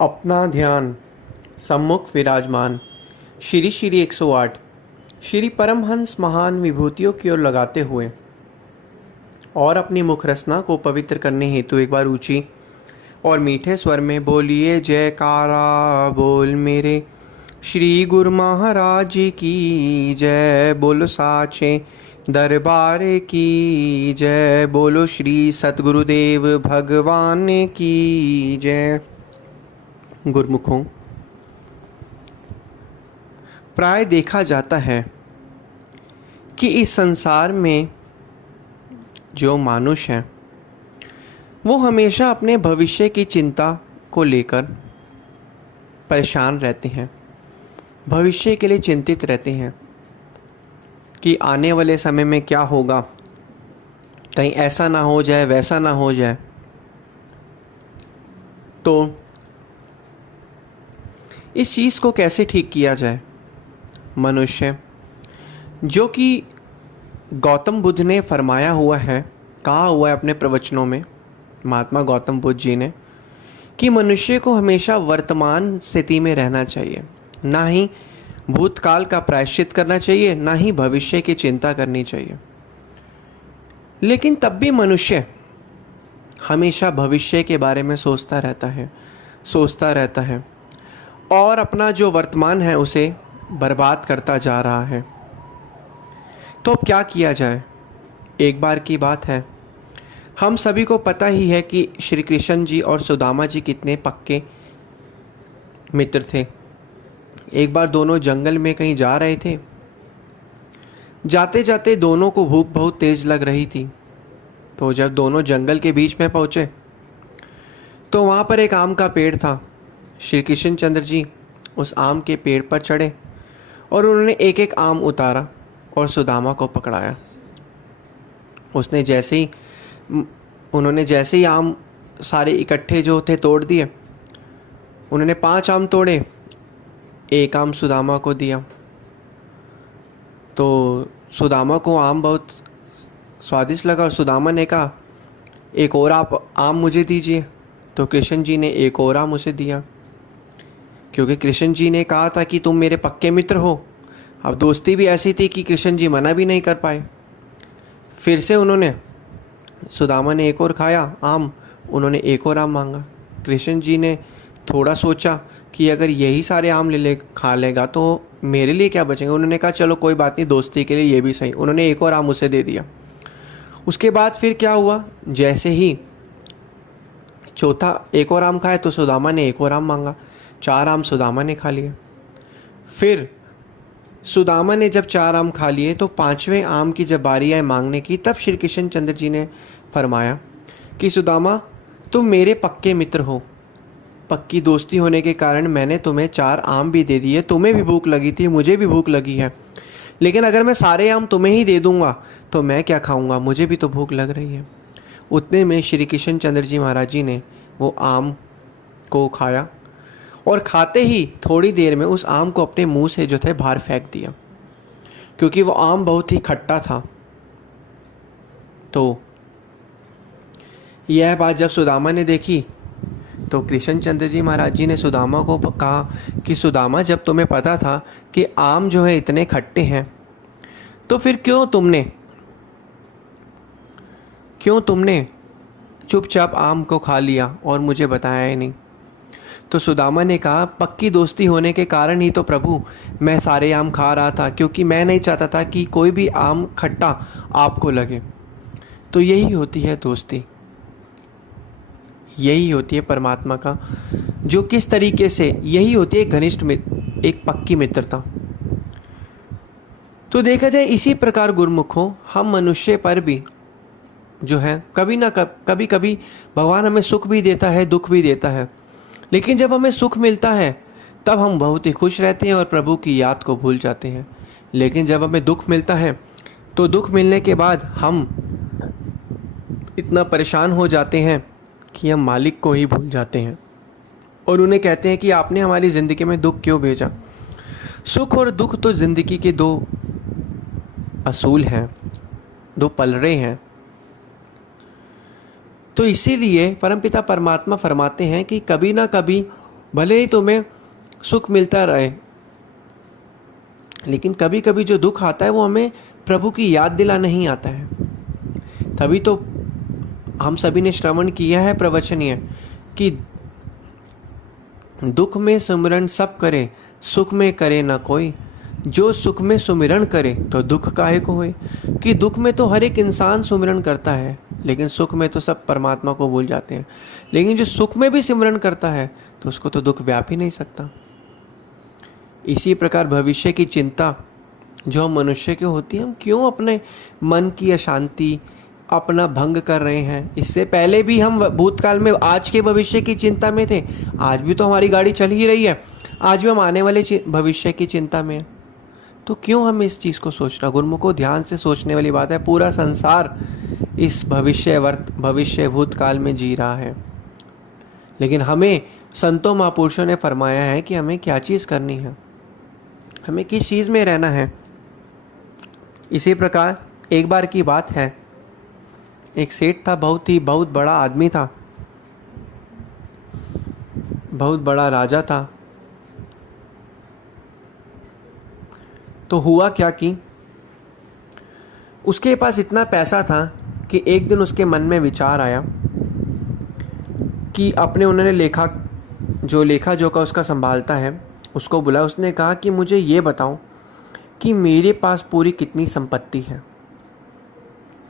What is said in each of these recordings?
अपना ध्यान सम्मुख विराजमान श्री श्री 108 श्री परमहंस महान विभूतियों की ओर लगाते हुए और अपनी मुख रसना को पवित्र करने हेतु एक बार ऊंची और मीठे स्वर में बोलिए जयकारा बोल मेरे श्री गुरु महाराज की जय। बोलो साचे दरबार की जय। बोलो श्री सतगुरुदेव भगवान की जय। गुरुमुखों, प्राय देखा जाता है कि इस संसार में जो मनुष्य हैं वो हमेशा अपने भविष्य की चिंता को लेकर परेशान रहते हैं, भविष्य के लिए चिंतित रहते हैं कि आने वाले समय में क्या होगा, कहीं ऐसा ना हो जाए, वैसा ना हो जाए। तो इस चीज़ को कैसे ठीक किया जाए? मनुष्य जो कि गौतम बुद्ध ने फरमाया हुआ है, कहा हुआ है अपने प्रवचनों में, महात्मा गौतम बुद्ध जी ने, कि मनुष्य को हमेशा वर्तमान स्थिति में रहना चाहिए, ना ही भूतकाल का प्रायश्चित करना चाहिए, ना ही भविष्य की चिंता करनी चाहिए। लेकिन तब भी मनुष्य हमेशा भविष्य के बारे में सोचता रहता है और अपना जो वर्तमान है उसे बर्बाद करता जा रहा है। तो अब क्या किया जाए? एक बार की बात है, हम सभी को पता ही है कि श्री कृष्ण जी और सुदामा जी कितने पक्के मित्र थे। एक बार दोनों जंगल में कहीं जा रहे थे। जाते जाते दोनों को भूख बहुत तेज़ लग रही थी। तो जब दोनों जंगल के बीच में पहुँचे तो वहाँ पर एक आम का पेड़ था। श्री कृष्ण चंद्र जी उस आम के पेड़ पर चढ़े और उन्होंने एक एक आम उतारा और सुदामा को पकड़ाया। उन्होंने जैसे ही आम सारे इकट्ठे जो थे तोड़ दिए, उन्होंने 5 आम तोड़े, एक आम सुदामा को दिया। तो सुदामा को आम बहुत स्वादिष्ट लगा और सुदामा ने कहा, एक और आप आम मुझे दीजिए। तो कृष्ण जी ने एक और आम उसे दिया, क्योंकि कृष्ण जी ने कहा था कि तुम मेरे पक्के मित्र हो। अब दोस्ती भी ऐसी थी कि कृष्ण जी मना भी नहीं कर पाए। फिर से सुदामा ने एक और खाया आम, उन्होंने एक और आम मांगा। कृष्ण जी ने थोड़ा सोचा कि अगर यही सारे आम खा लेगा तो मेरे लिए क्या बचेंगे। उन्होंने कहा चलो कोई बात नहीं, दोस्ती के लिए ये भी सही। उन्होंने एक और आम उसे दे दिया। उसके बाद फिर क्या हुआ, जैसे ही चौथा एक और आम खाया तो सुदामा ने एक और आम मांगा। 4 आम सुदामा ने खा लिए। फिर सुदामा ने जब 4 आम खा लिए तो 5वें आम की जब बारी आई मांगने की, तब श्री कृष्ण चंद्र जी ने फरमाया कि सुदामा तुम मेरे पक्के मित्र हो, पक्की दोस्ती होने के कारण मैंने तुम्हें 4 आम भी दे दिए। तुम्हें भी भूख लगी थी, मुझे भी भूख लगी है, लेकिन अगर मैं सारे आम तुम्हें ही दे दूंगा तो मैं क्या खाऊंगा, मुझे भी तो भूख लग रही है। उतने में श्री कृष्ण चंद्र जी महाराज जी ने वो आम को खाया और खाते ही थोड़ी देर में उस आम को अपने मुंह से जो थे बाहर फेंक दिया, क्योंकि वो आम बहुत ही खट्टा था। तो यह बात जब सुदामा ने देखी तो कृष्णचंद्र जी महाराज जी ने सुदामा को कहा कि सुदामा, जब तुम्हें पता था कि आम जो है इतने खट्टे हैं तो फिर क्यों तुमने चुपचाप आम को खा लिया और मुझे बताया ही नहीं। तो सुदामा ने कहा, पक्की दोस्ती होने के कारण ही तो प्रभु मैं सारे आम खा रहा था, क्योंकि मैं नहीं चाहता था कि कोई भी आम खट्टा आपको लगे। तो यही होती है दोस्ती, यही होती है परमात्मा का जो किस तरीके से, यही होती है घनिष्ठ मित्र, एक पक्की मित्रता। तो देखा जाए इसी प्रकार गुरुमुखों, हम मनुष्य पर भी जो है कभी कभी भगवान हमें सुख भी देता है, दुख भी देता है। लेकिन जब हमें सुख मिलता है तब हम बहुत ही खुश रहते हैं और प्रभु की याद को भूल जाते हैं। लेकिन जब हमें दुख मिलता है तो दुख मिलने के बाद हम इतना परेशान हो जाते हैं कि हम मालिक को ही भूल जाते हैं और उन्हें कहते हैं कि आपने हमारी ज़िंदगी में दुख क्यों भेजा। सुख और दुख तो ज़िंदगी के 2 असूल हैं, 2 पलड़े हैं। तो इसीलिए परमपिता परमात्मा फरमाते हैं कि कभी ना कभी भले ही तुम्हें सुख मिलता रहे, लेकिन कभी कभी जो दुख आता है वो हमें प्रभु की याद दिलाने ही आता है। तभी तो हम सभी ने श्रवण किया है प्रवचनीय कि दुख में सुमिरन सब करे, सुख में करे ना कोई। जो सुख में सुमिरन करे तो दुख काहे को होए। कि दुख में तो हर एक इंसान सुमिरन करता है, लेकिन सुख में तो सब परमात्मा को भूल जाते हैं। लेकिन जो सुख में भी सिमरन करता है तो उसको तो दुख व्याप ही नहीं सकता। इसी प्रकार भविष्य की चिंता जो हम मनुष्य की होती है, हम क्यों अपने मन की अशांति अपना भंग कर रहे हैं। इससे पहले भी हम भूतकाल में आज के भविष्य की चिंता में थे, आज भी तो हमारी गाड़ी चल ही रही है, आज भी हम आने वाले भविष्य की चिंता में हैं। तो क्यों हम इस चीज़ को सोचना। गुरुमुखों, ध्यान से सोचने वाली बात है। पूरा संसार इस भविष्य भूतकाल में जी रहा है, लेकिन हमें संतों महापुरुषों ने फरमाया है कि हमें क्या चीज़ करनी है, हमें किस चीज़ में रहना है। इसी प्रकार एक बार की बात है, एक सेठ था, बहुत बड़ा आदमी था, बहुत बड़ा राजा था। तो हुआ क्या कि उसके पास इतना पैसा था कि एक दिन उसके मन में विचार आया कि उन्होंने लेखा जोखा उसका संभालता है उसको बुलाया। उसने कहा कि मुझे ये बताओ कि मेरे पास पूरी कितनी संपत्ति है।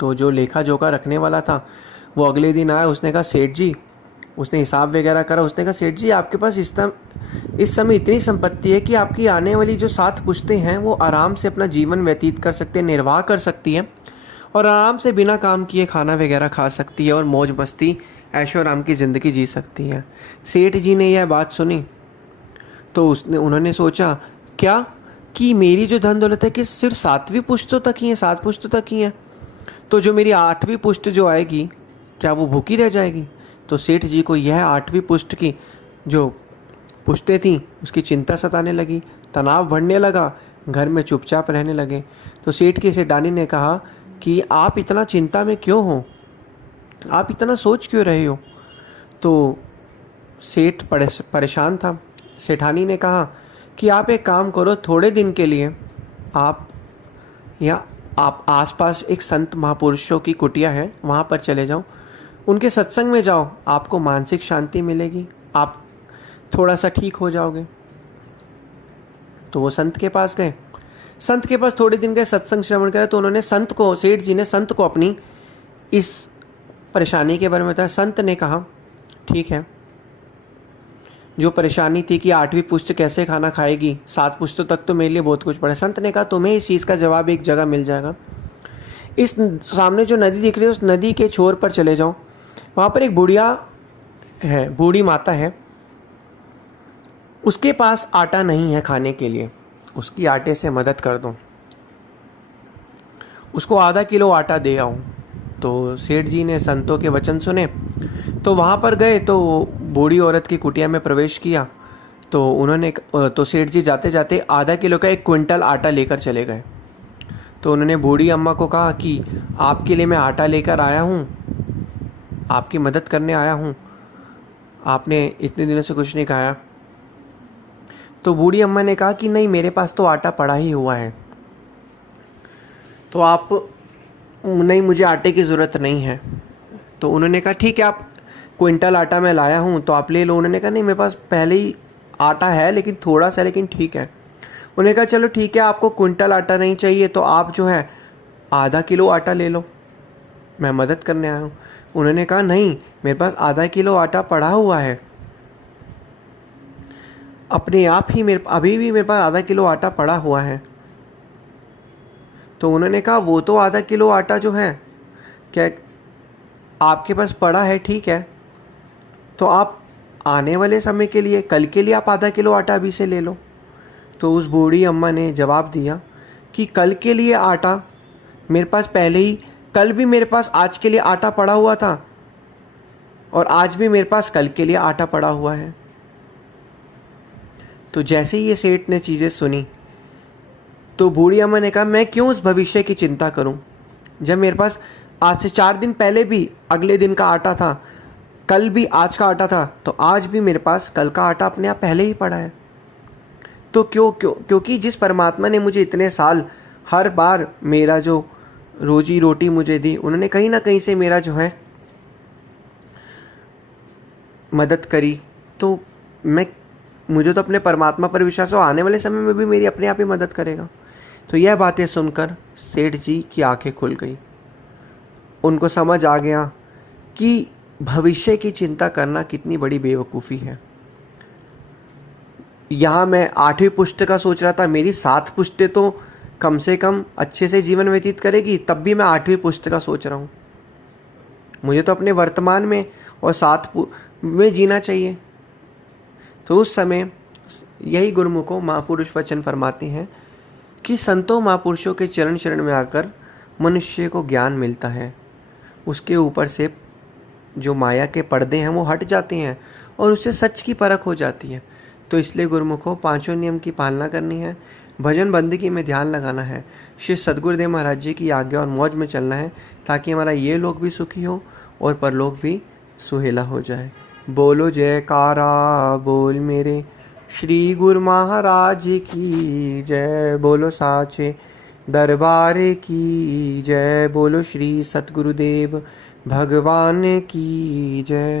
तो जो लेखा जोखा रखने वाला था वो अगले दिन आया। उसने कहा सेठ जी, उसने हिसाब वगैरह करा। उसने कहा सेठ जी, आपके पास इस समय इतनी संपत्ति है कि आपकी आने वाली जो 7 पुश्तें हैं वो आराम से अपना जीवन व्यतीत कर सकते हैं, निर्वाह कर सकती हैं, और आराम से बिना काम किए खाना वगैरह खा सकती है और मौज मस्ती ऐशो आराम की ज़िंदगी जी सकती है। सेठ जी ने यह बात सुनी तो उन्होंने सोचा क्या कि मेरी जो धन दौलत है कि सिर्फ 7वीं पुश्तों तक ही है, 7 पुश्तों तक ही है, तो जो मेरी 8वीं पुश्त जो आएगी क्या वो भूखी रह जाएगी। तो सेठ जी को यह 8वीं पुश्त की जो पुश्तें थीं उसकी चिंता सताने लगी, तनाव बढ़ने लगा, घर में चुपचाप रहने लगे। तो सेठ की सेठानी ने कहा कि आप इतना चिंता में क्यों हो, आप इतना सोच क्यों रहे हो। तो सेठ परेशान था। सेठानी ने कहा कि आप एक काम करो, थोड़े दिन के लिए आप आसपास एक संत महापुरुषों की कुटिया है, वहाँ पर चले जाओ, उनके सत्संग में जाओ, आपको मानसिक शांति मिलेगी, आप थोड़ा सा ठीक हो जाओगे। तो वो संत के पास गए। संत के पास थोड़े दिन गए, सत्संग श्रवण करा। तो उन्होंने सेठ जी ने संत को अपनी इस परेशानी के बारे में बताया। संत ने कहा ठीक है, जो परेशानी थी कि 8वीं पुश्त कैसे खाना खाएगी, 7 पुश्तों तक तो मेरे लिए बहुत कुछ पड़ा। संत ने कहा तुम्हें इस चीज़ का जवाब एक जगह मिल जाएगा। इस सामने जो नदी दिख रही है उस नदी के छोर पर चले जाओ, वहाँ पर एक बुढ़िया है, बूढ़ी माता है, उसके पास आटा नहीं है खाने के लिए, उसकी आटे से मदद कर दो, उसको आधा किलो आटा दे आओ। तो सेठ जी ने संतों के वचन सुने, तो वहाँ पर गए, तो बूढ़ी औरत की कुटिया में प्रवेश किया। तो सेठ जी जाते जाते आधा किलो का 1 क्विंटल आटा लेकर चले गए। तो उन्होंने बूढ़ी अम्मा को कहा कि आपके लिए मैं आटा लेकर आया हूँ, आपकी मदद करने आया हूँ, आपने इतने दिनों से कुछ नहीं खाया। तो बूढ़ी अम्मा ने कहा कि नहीं, मेरे पास तो आटा पड़ा ही हुआ है, तो आप नहीं, मुझे आटे की ज़रूरत नहीं है। तो उन्होंने कहा ठीक है, आप क्विंटल आटा मैं लाया हूँ तो आप ले लो। उन्होंने कहा नहीं, मेरे पास पहले ही आटा है, लेकिन थोड़ा सा, लेकिन ठीक है। उन्होंने कहा चलो ठीक है, आपको क्विंटल आटा नहीं चाहिए तो आप जो है आधा किलो आटा ले लो, मैं मदद करने आया हूँ। उन्होंने कहा नहीं, मेरे पास आधा किलो आटा पड़ा हुआ है, अपने आप ही अभी भी मेरे पास आधा किलो आटा पड़ा हुआ है। तो उन्होंने कहा वो तो आधा किलो आटा जो है क्या आपके पास पड़ा है, ठीक है, तो आप आने वाले समय के लिए, कल के लिए आप आधा किलो आटा अभी से ले लो। तो उस बूढ़ी अम्मा ने जवाब दिया कि कल के लिए आटा मेरे पास पहले ही, कल भी मेरे पास आज के लिए आटा पड़ा हुआ था और आज भी मेरे पास कल के लिए आटा पड़ा हुआ है। तो जैसे ही ये सेठ ने चीज़ें सुनी तो बूढ़ी अम्मा ने कहा मैं क्यों उस भविष्य की चिंता करूं, जब मेरे पास आज से 4 दिन पहले भी अगले दिन का आटा था, कल भी आज का आटा था तो आज भी मेरे पास कल का आटा अपने आप पहले ही पड़ा है। तो क्योंकि जिस परमात्मा ने मुझे इतने साल हर बार मेरा जो रोजी रोटी मुझे दी, उन्होंने कहीं ना कहीं से मेरा जो है मदद करी, तो मुझे तो अपने परमात्मा पर विश्वास हो, आने वाले समय में भी मेरी अपने आप ही मदद करेगा। तो यह बातें सुनकर सेठ जी की आंखें खुल गई। उनको समझ आ गया कि भविष्य की चिंता करना कितनी बड़ी बेवकूफ़ी है। यहाँ मैं 8वीं पुश्त का सोच रहा था, मेरी 7 पुश्तें तो कम से कम अच्छे से जीवन व्यतीत करेगी, तब भी मैं 8वीं पुश्त का सोच रहा हूँ। मुझे तो अपने वर्तमान में और 7 में जीना चाहिए। तो उस समय यही गुरुमुखों महापुरुष वचन फरमाते हैं कि संतों महापुरुषों के चरण शरण में आकर मनुष्य को ज्ञान मिलता है, उसके ऊपर से जो माया के पर्दे हैं वो हट जाते हैं और उससे सच की परख हो जाती है। तो इसलिए गुरुमुखों 5 नियम की पालना करनी है, भजन बंदगी में ध्यान लगाना है, श्री सद्गुरुदेव महाराज जी की आज्ञा और मौज में चलना है, ताकि हमारा ये लोग भी सुखी हो और परलोक भी सुहेला हो जाए। बोलो जयकारा बोल मेरे श्री गुरु महाराज की जय। बोलो साचे दरबार की जय। बोलो श्री सतगुरुदेव भगवान की जय।